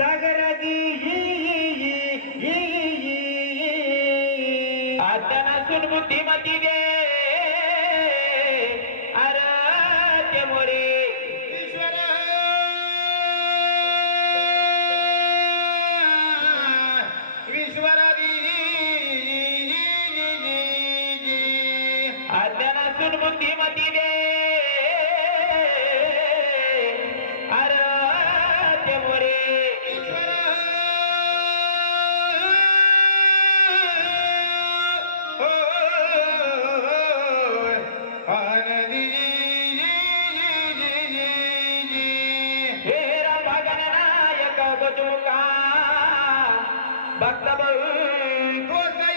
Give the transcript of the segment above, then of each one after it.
ಸಗರದಿ ಆತನ ಸುನ್ಬುದ್ಧಿ ಮತಿಗೆ ಅರಾಧ್ಯ ಮೊರೆ ಈಶ್ವರ ಈಶ್ವರದಿ ಆತನ ಸುನ್ಬುದ್ಧಿ ಮತಿಗೆ बसब कोई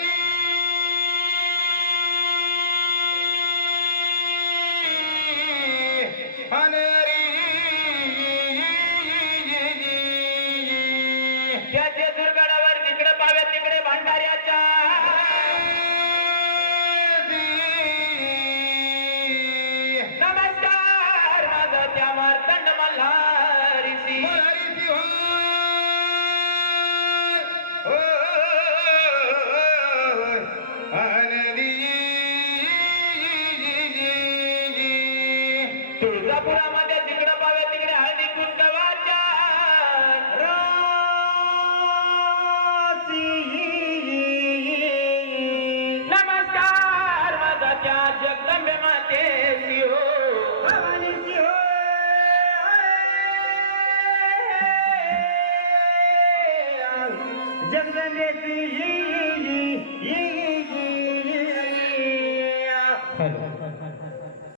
तुळजापुरामध्ये जिकडे पाव्या ജഗമതി ഹലോ